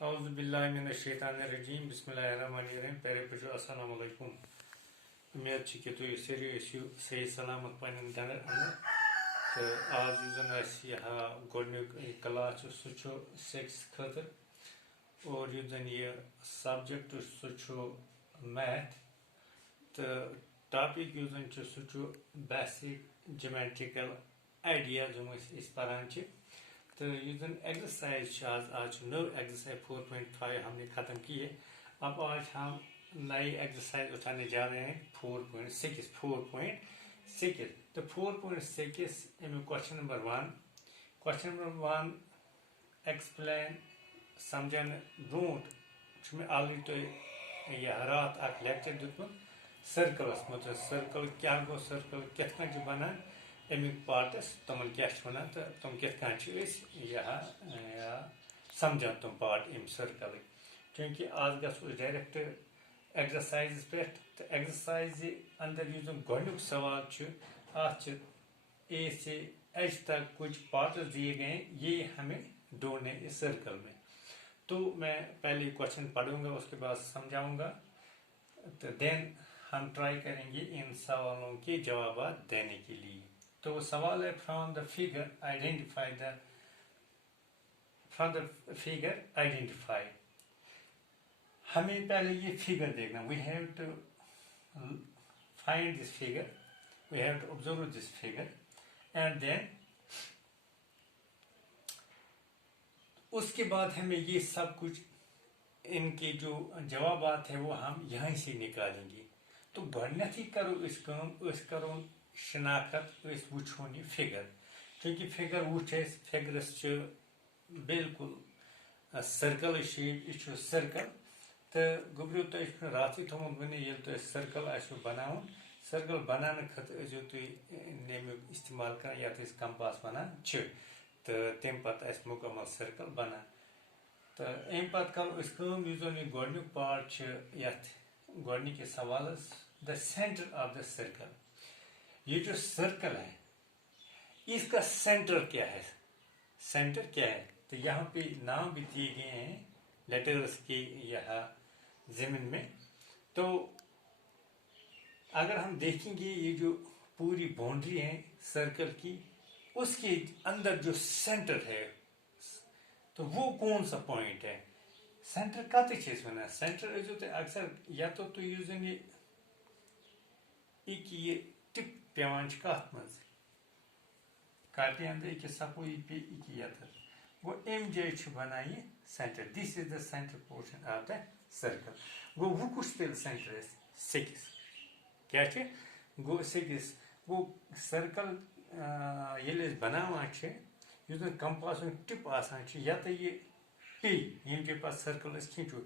औज़ुबिल्लाहिमिनश्शैतानिर्रजीम बिस्मिल्लाहिर्रहमानिर्रहीम पहले पढ़ो अस्सलाम वालेकुम। उम्मीद छी कि तुम सारे ٲسِو सही सलामत पन्नन घरन अंदर। तो आज जुन यहाँ गोडनिक क्लास सह 6 खतर और जुन यह सब्जेक्ट सह मैथ तो टॉपिक जुन सह बेसिक ज्योमेट्रिकल आइडिया जो पान। तो ये जन एक्सरसाइज आज नो एक्सरसाइज 4.5 हमने खत्म की है। अब आज हम नई एक्सरसाइज उठाने जा रहे हैं 4.6। तो 4.6 क्वेश्चन नंबर 1 एक्सप्लेन समझान ब्रोट मैं ऑलरेडी तो यह रात अख लेक्चर दुत सर्कलस मतलब सर्कल क्या गो सर्कल कित बनान अमिक पार्टस तमन क्या तो तुम कित यहाँ समझान तुम पार्ट अम सर्कल क्योंकि आज गो डायरेक्ट एक्सरसाइज पे। तो एक्सरसाइज अंदर जो गोडुक सवाल ए से एच तक कुछ पार्ट्स दिए गए ये हमें ढूंढने इस सर्कल में। तो मैं पहले क्वेश्चन पढ़ूंगा उसके बाद समझाऊंगा तो देन हम ट्राई करेंगे इन सवालों के जवाब देने के लिए। तो सवाल है फ्रॉम द फिगर आइडेंटिफाई। हमें पहले ये फिगर देखना we have to find this figure we have to observe this figure and then उसके बाद हमें ये सब कुछ इनके जो जवाब है वो हम यहाँ से निकालेंगे। तो गणित करो इस करो शनाख्त वो फिगर क्योंकि फिगर वो फिगरस बिल्कुल सर्कल शेप यह सर्कल। तो गुब्रियो तो रात थोमुत वन ये तो सर्कल बनान सर्कल बनाने खत तुम नेमिक इस्तेमाल कर या कंपास बनान तो तम पे मुकम्मल सर्कल बनान। तो अम पे करो गोडनिक पार्ट गोडनिक सवाल the centre of the circle. ये जो सर्कल है इसका सेंटर क्या है तो यहाँ पे नाम भी दिए गए हैं लेटर्स के यहाँ जमीन में। तो अगर हम देखेंगे ये जो पूरी बाउंड्री है सर्कल की उसके अंदर जो सेंटर है तो वो कौन सा पॉइंट है सेंटर कत वन सेंटर अक्सर या तो ये टिप पेवान कत मज काटे अंदर सपोई पे यतर गो अम जाए बना ये centre this is the centre portion of the circle. गो वो कुछ तेल सेंटर 6 क्या गो 6 गो सर्कल ये बनावान कंपास टिप या तो ये पे ये पे सर्कल खींचो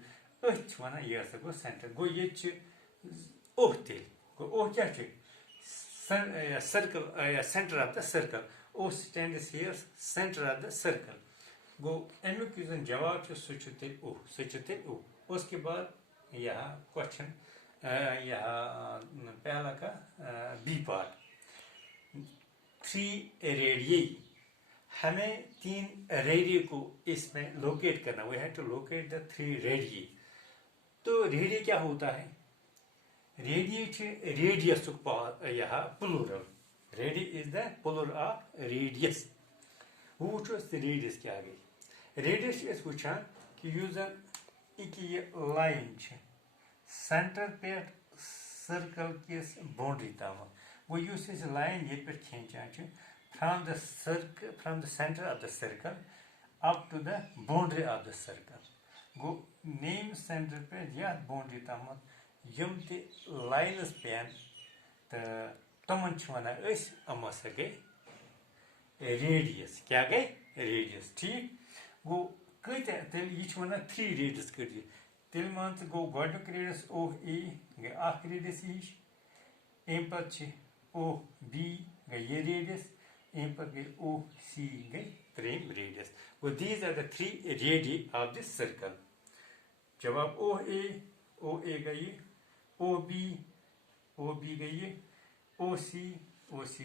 अथ वन यह हसा गो सेंटर गो ये ओह तेल गो ओह क्या circle centre of the circle O stands here centre of the circle गो अमुक जवाब तेल ओह ओह। उसके बाद यहाँ क्वेश्चन यहाँ पहला का बी पार्ट 3 रेडियई हमें 3 रेडियो को इसमें लोकेट करना we have to locate the 3 radii. तो रेडियो क्या होता है रेडियो रेडियस यहाँ plural radii is the plural of radius वो रेडियस क्या गई रेडियस वुचान कि ये लाइन सेंटर पे सर्कल किस बाउंड्री तम वो लाइन ये पे खींचान from the centre of the circle up to the boundary of the circle गो नेम सेंटर पे या बाउंड्री तम यम ते लाइनस पेन तो तमन वन अम हसा गई रेडियस क्या गई रेडियस ठीक गो कत तेल यह 3 रेडियस कर तेल मान गो गोडुक रेडियस ओ ए गई रेडियस हिश अम पे ओ बी गई ये रेडियस अम पे गई ओ सी गई 3 रेडियस गो these are the 3 radii of this circle. जवाब ओ ए गई ओ बी गई ओ सी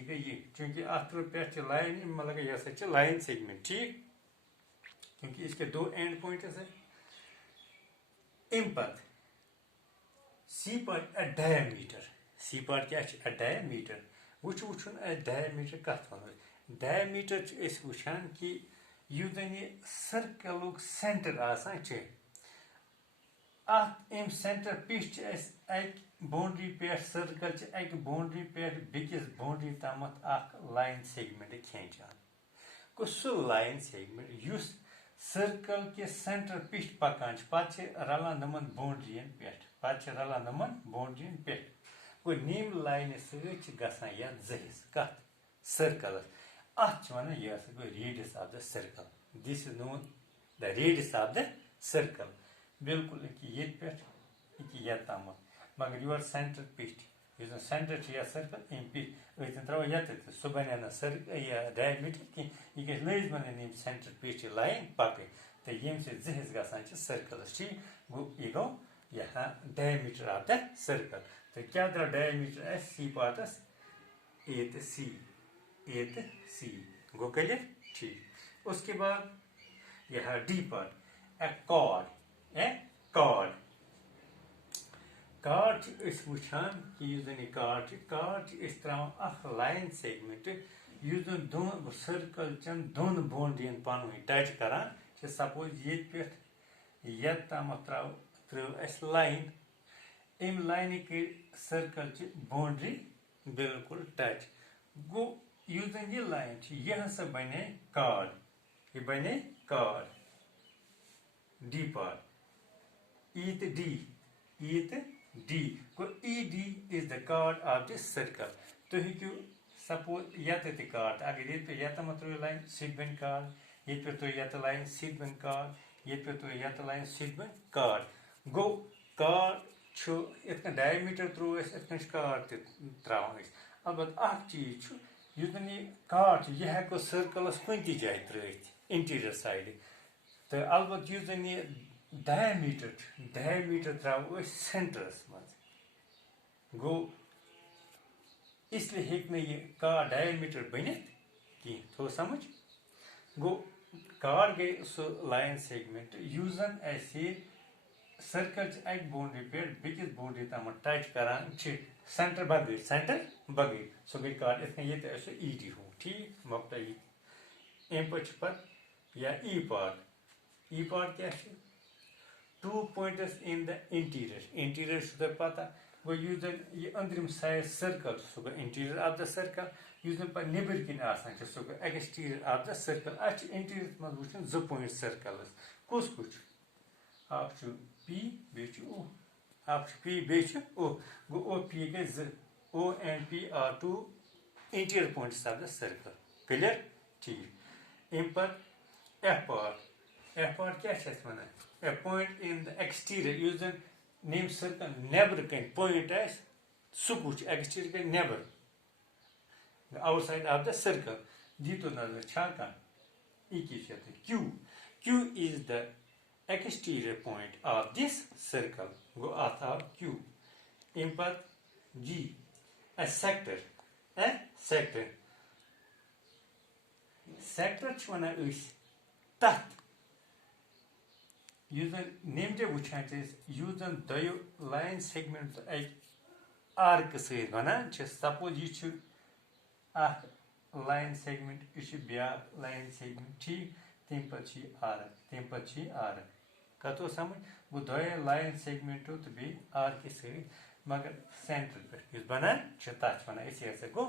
गई ये क्योंकि अत पे लाइन मतलब यह लाइन सेगमेंट ठीक क्योंकि इसके 2 एंड पॉइंट्स है अम पत् C part diameter C part क्या डायमीटर वुचुन डायमीटर कत वन डायमीटर वुचान कि यु जन यह सर्कल सेंटर आसान अम सेंटर पिच बाउंड्री पे सर्कल अक बाउंड्री पे बेकिस बाउंड्री तम लाइन सेगमेंट खेचान गो सह लाइन सेगमेंट उस सर्कल के सेंटर पिच पकान पे रलान नमन बाउंड्रियन पे रलान नमन बाउंड्रियन पे गो नीम लाइन सगान या जहिस कत सर्कल अत यह गो radius of the circle this is known the radius of the circle बिल्कुल ये पे तम मगर योर सेंटर पिच सेंटर या सर्कल अम पिच त्रो ये सह बन यह डायमीटर कह यह गज बन सेंटर पिच लाइन पक तो ये जहिस गान सर्कल ठीक गो यह गो यहाँ डायमीटर ऑफ द सर्कल तो क्या द्रा डायमीटर सी पार्टस ए तो सी गो क्लियर ठीक उसके बाद यह डी पार्ट ए कॉर्ड वुचान कि कार्ड त्रावान लाइन सेगमेंट दोन सर्कल चन दोन बाउंड्रियन पान टच करान सपोज ये पे तम त्रो लाइन अम लाइन सर्कल बाउंड्री बिल्कुल टच गो यह लाइन यह हसा बने card D part E to D go ED is the chord of the circle तो हेकू सपोज ये कार्ड अगर ये पे त्रो लाइन सिट बन कार्ड ये पे तो ये लाइन सिट बन कार्ड ये पे तो ये लाइन सिट बन कार्ड गो कार्ड इत डायमीटर त्रो कार्ड त्रावान अलबत् चीज युन यह कार्ड यह हेको सर्कलस कुन जाए त्रित इंटीरियर साइड तो अलबत् युस जन यह डायमीटर त्रो सेंटरस मज गो इसलिए हेक यह कार्ड डायमीटर बनित कह थो समझ गो कार्ड गई सह लाइन सेगमेंट यूजन सर्कल अक बाउंड्री पे बेकिस बाउंड्री तम टच करान सेंटर बगैर सह गई कार्ड ये ईडी हो ठीक मकता अम पे या ई पार्ट क्या 2 pointers in the interior शुद्ध पता गो यूजन ये अंदरिम साइड सर्कल सह इंटीरियर ऑफ द सर्कल यूजन पे निबर किन आसान सह एक्सटीरियर ऑफ द सर्कल अ इंटीरियर मज वुचन 2 पॉइंट सर्कल कुछ पी बे ओ पी बे ओ गो ओ पी गई 2 O and P R 2 interior points of the circle clear ठीक अम पे एफ पार्ट क्या one a point in the exterior using name circle never can point as sukuch exterior can never the outside of the circle dito nazar chaka q is the exterior point of this circle go out of q impact g a sector chwana is tat यूजन नेम वुचान यूजन दो line segment arc सनान suppose यह line segment यह ब्या line segment ठीक तम पे आर्क कतो समझ वो दो लाइन सेगमेंटो तो बे आर्क मगर सेंटर पे बनान तथ वन गो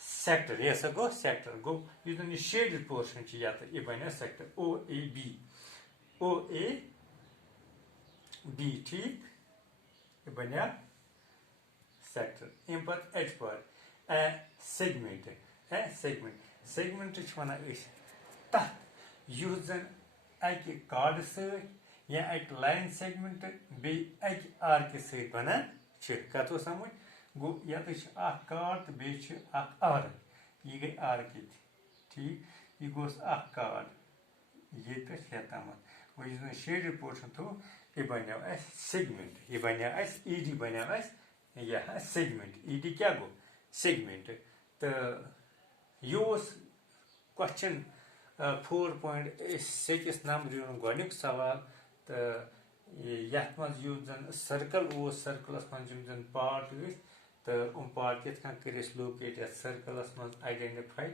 सेक्टर यह गो सेक्टर गो यह शेडेड पोर्शन यह बन sector O A B O A B ठीक यह बनिया सेक्टर अम पे एच पार्ट सेगमेंट वन तथ युस जन अक कार्ड या अक लाइन सेगमेंट बे अक आर्क बनान कतो समझ गो ये कार्ड तो बे आर्क यह गई आर्क ठीक यह गोस कार्ड ये तम वो शेडेड पोर्शन थो यह बनो सेगमेंट यह बनो ईडी बनो यह सेगमेंट ईडी क्या गो सेगमेंट तो यह क्वेश्चन 4.6 नंबर गोनुक सवाल तो यथ मज युथ जन सर्कल सर्कलस मज जन पार्ट तो पार्ट कित कर लोकेट ये सर्कलस मज आइडेंटिफाई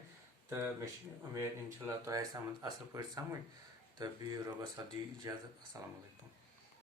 तो मे उम्मीद इंशाल्लाह तो समझ असल पे समझ तो बिहु रबस दी इजाजत। अस्सलाम वालेकुम।